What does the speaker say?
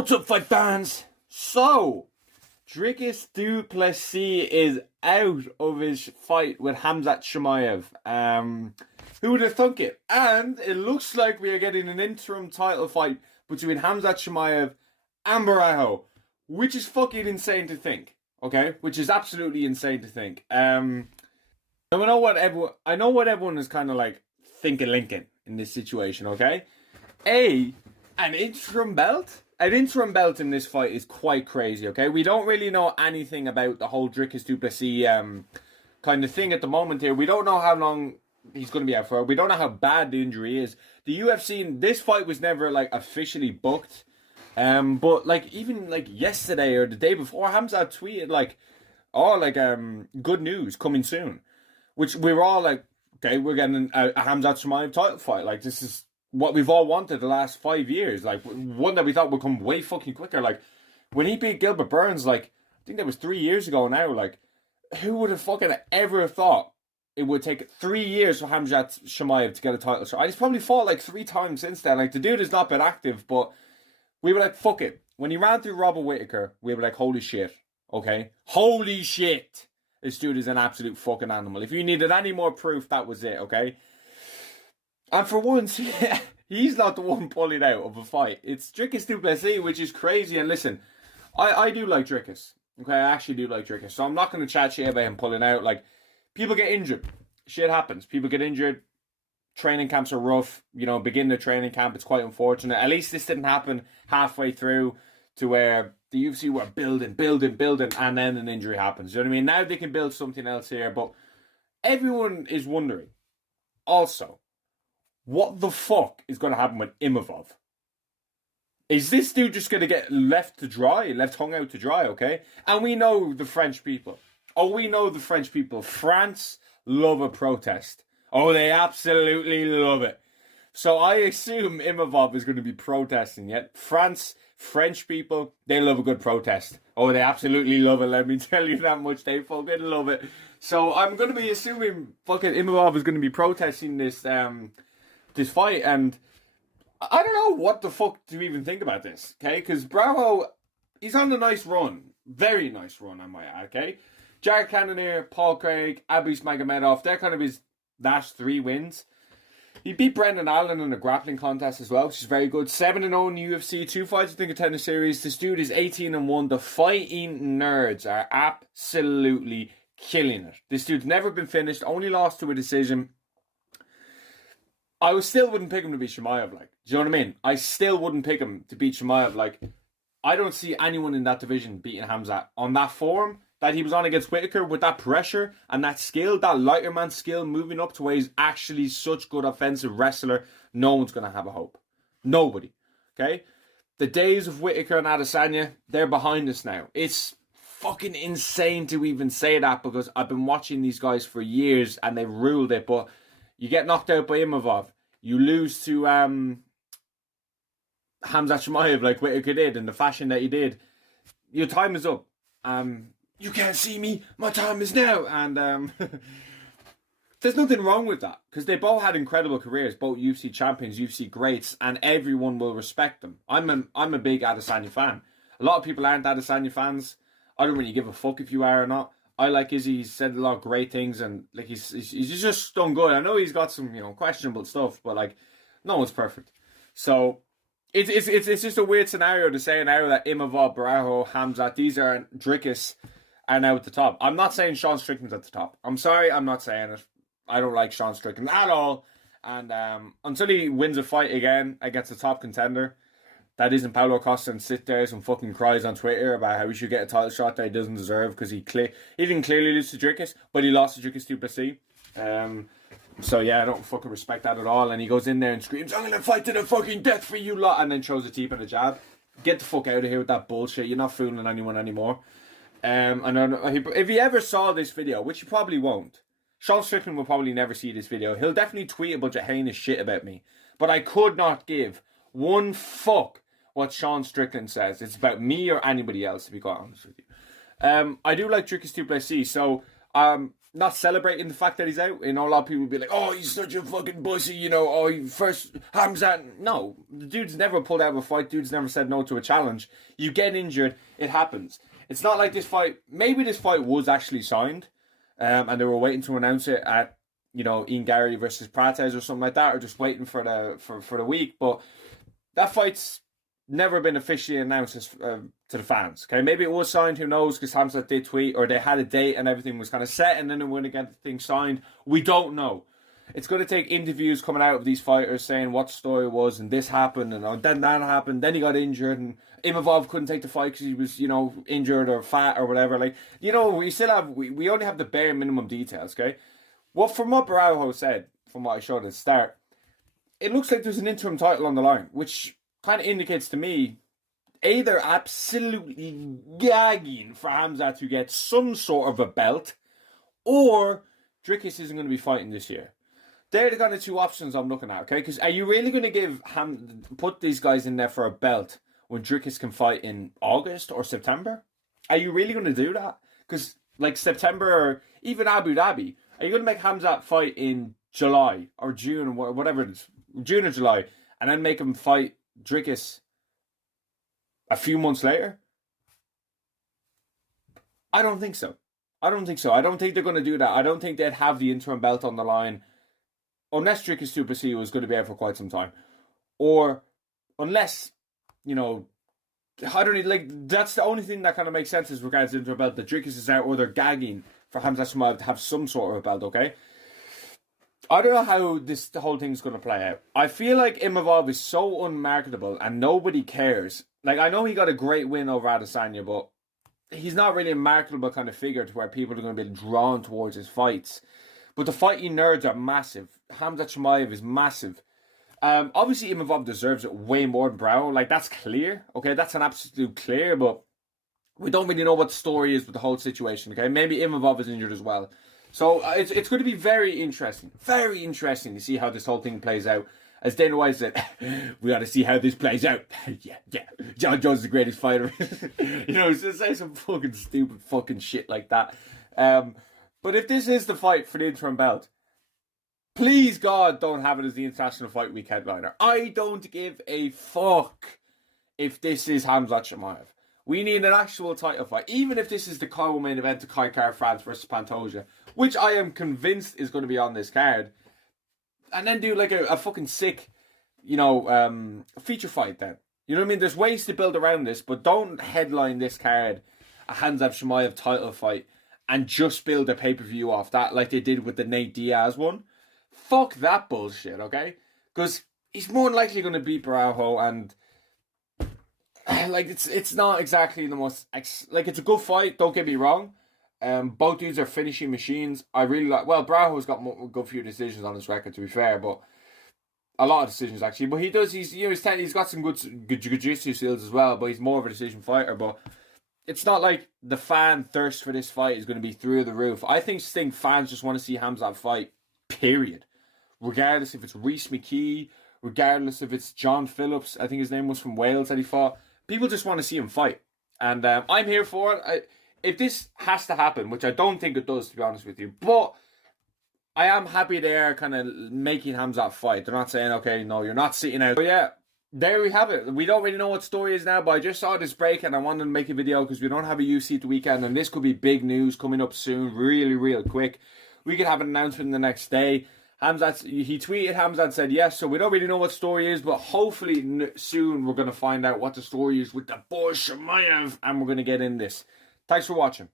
What's up, fight fans? So, Dricus Du Plessis is out of his fight with Khamzat Chimaev. Who would have thunk it? And it looks like we are getting an interim title fight between Khamzat Chimaev and Barajo, which is fucking insane to think. Okay, which is absolutely insane to think. I know what everyone is kind of like thinking, Lincoln in this situation. Okay, an interim belt. An interim belt in this fight is quite crazy, okay? We don't really know anything about the whole Dricus Du Plessis kind of thing at the moment here. We don't know how long he's going to be out for. We don't know how bad the injury is. The UFC, this fight was never, like, officially booked. But, like, even, like, yesterday or the day before, Khamzat tweeted, like, good news coming soon. Which we were all like, okay, we're getting a Khamzat Chimaev title fight. Like, this is what we've all wanted the last 5 years. Like, one that we thought would come way fucking quicker. Like, when he beat Gilbert Burns, like, I think that was 3 years ago now. Like, who would have fucking ever thought it would take 3 years for Khamzat Chimaev to get a title shot? And he's probably fought like 3 times since then. Like, the dude has not been active, but we were like, fuck it. When he ran through Robert Whittaker, we were like, holy shit. Okay? Holy shit. This dude is an absolute fucking animal. If you needed any more proof, that was it, okay? And for once, he's not the one pulling out of a fight. It's Dricus Du Plessis, which is crazy. And listen, I do like Dricus. Okay, I actually do like Dricus. So I'm not going to chat shit about him pulling out. Like, people get injured. Shit happens. People get injured. Training camps are rough. You know, begin the training camp. It's quite unfortunate. At least this didn't happen halfway through to where the UFC were building, and then an injury happens. You know what I mean? Now they can build something else here. But everyone is wondering, also, what the fuck is going to happen with Imavov? Is this dude just going to get left hung out to dry, okay? And we know the French people. France love a protest. Oh, they absolutely love it. So I assume Imavov is going to be protesting, yet French people, they love a good protest. Oh, they absolutely love it, let me tell you that much. They fucking love it. So I'm going to be assuming fucking Imavov is going to be protesting this fight, and I don't know what the fuck to even think about this, okay? Because Bravo, he's on a nice run. Very nice run, I might add, okay? Jared Cannonier, Paul Craig, Abus Magomedov, they're kind of his last 3 wins. He beat Brendan Allen in a grappling contest as well, which is very good. 7-0 in the UFC, 2 fights I think Contender Series. This dude is 18-1. The fighting nerds are absolutely killing it. This dude's never been finished, only lost to a decision. I still wouldn't pick him to beat Chimaev, like. Do you know what I mean? I still wouldn't pick him to beat Chimaev, like. I don't see anyone in that division beating Khamzat on that form that he was on against Whittaker, with that pressure and that skill, that lighter man skill, moving up to where he's actually such good offensive wrestler. No one's going to have a hope. Nobody. Okay? The days of Whittaker and Adesanya, they're behind us now. It's fucking insane to even say that, because I've been watching these guys for years and they've ruled it, but you get knocked out by Imavov. You lose to Khamzat Chimaev like Whittaker did in the fashion that he did. Your time is up. You can't see me. My time is now. And there's nothing wrong with that, because they both had incredible careers, both UFC champions, UFC greats, and everyone will respect them. I'm a big Adesanya fan. A lot of people aren't Adesanya fans. I don't really give a fuck if you are or not. I like Izzy. He's said a lot of great things, and like he's just done good. I know he's got some questionable stuff, but like no one's perfect. So it's just a weird scenario to say now that Imavov, Barajo, Khamzat, these are Dricus are now at the top. I'm not saying Sean Strickland's at the top. I'm sorry, I'm not saying it. I don't like Sean Strickland at all. And until he wins a fight again against a top contender that isn't Paulo Costa, and sit there and fucking cries on Twitter about how he should get a title shot that he doesn't deserve, because he didn't clearly lose to Dricus, but he lost to Dricus Du Plessis. So yeah, I don't fucking respect that at all. And he goes in there and screams, "I'm gonna fight to the fucking death for you lot," and then throws a teep and a jab. Get the fuck out of here with that bullshit. You're not fooling anyone anymore. And if he ever saw this video, which he probably won't, Sean Strickland will probably never see this video. He'll definitely tweet a bunch of heinous shit about me. But I could not give one fuck what Sean Strickland says. It's about me or anybody else, to be quite honest with you. I do like Dricus Du Plessis, so not celebrating the fact that he's out. You know, a lot of people will be like, oh, he's such a fucking pussy, you know, oh, he first Khamzat. No, the dude's never pulled out of a fight. Dude's never said no to a challenge. You get injured, it happens. It's not like this fight, maybe this fight was actually signed, and they were waiting to announce it at, you know, Ian Gary versus Prates or something like that, or just waiting for the week. But that fight's never been officially announced as, to the fans. Okay, maybe it was signed. Who knows? Because Khamzat did tweet, or they had a date and everything was kind of set, and then they were going to get the thing signed. We don't know. It's going to take interviews coming out of these fighters saying what the story was, and this happened, and then that happened. Then he got injured, and Imavov couldn't take the fight because he was, you know, injured or fat or whatever. Like, you know, we only have the bare minimum details. Okay, well, from what Baraujo said, from what I showed at the start, it looks like there's an interim title on the line, which kind of indicates to me either absolutely gagging for Khamzat to get some sort of a belt, or Dricus isn't going to be fighting this year. They're the kind of two options I'm looking at, okay? Because are you really going to put these guys in there for a belt when Dricus can fight in August or September? Are you really going to do that? Because, like, September or even Abu Dhabi, are you going to make Khamzat fight in July or June or whatever it is, June or July, and then make him fight Dricus a few months later? I don't think so. I don't think they're going to do that. I don't think they'd have the interim belt on the line unless Dricus Du Plessis was going to be out for quite some time. Or unless, you know, I don't need, like, that's the only thing that kind of makes sense as regards to the interim belt, that Dricus is out, or they're gagging for Khamzat Chimaev to have some sort of a belt, okay? I don't know how the whole thing's going to play out. I feel like Imavov is so unmarketable and nobody cares. Like, I know he got a great win over Adesanya, but he's not really a marketable kind of figure to where people are going to be drawn towards his fights. But the fighting nerds are massive. Khamzat Chimaev is massive. Obviously, Imavov deserves it way more than Brown. Like, that's clear. Okay, that's an absolute clear, but we don't really know what the story is with the whole situation. Okay, maybe Imavov is injured as well. So it's going to be very interesting to see how this whole thing plays out. As Dana White said, we got to see how this plays out. yeah. John Jones is the greatest fighter. You know, just say some fucking stupid fucking shit like that. But if this is the fight for the interim belt, please God, don't have it as the International Fight Week headliner. I don't give a fuck if this is Khamzat Chimaev. We need an actual title fight. Even if this is the co-main event to Kai France versus Pantoja, which I am convinced is going to be on this card. And then do like a fucking sick, you know, feature fight then. You know what I mean? There's ways to build around this, but don't headline this card a Khamzat Chimaev title fight and just build a pay-per-view off that like they did with the Nate Diaz one. Fuck that bullshit, okay? Because he's more than likely going to beat Baraujo, and like it's not exactly the most like, it's a good fight, don't get me wrong. Both dudes are finishing machines. I really like, well, Baraujo's got a good few decisions on his record, to be fair, but a lot of decisions actually. But he's got some good jiu-jitsu skills as well, but he's more of a decision fighter. But it's not like the fan thirst for this fight is going to be through the roof. I think fans just want to see Khamzat fight, period. Regardless if it's Reece McKee, regardless if it's John Phillips, I think his name was, from Wales that he fought. People just want to see him fight. And I'm here for it. If this has to happen, which I don't think it does, to be honest with you, but I am happy they're kind of making Khamzat fight. They're not saying, okay, no, you're not sitting out. But yeah, there we have it. We don't really know what story is now, but I just saw this break and I wanted to make a video because we don't have a UFC at the weekend, and this could be big news coming up soon, really, real quick. We could have an announcement the next day. He tweeted, Khamzat said yes, so we don't really know what story is, but hopefully soon we're going to find out what the story is with the boy Chimaev, and we're going to get in this. Thanks for watching.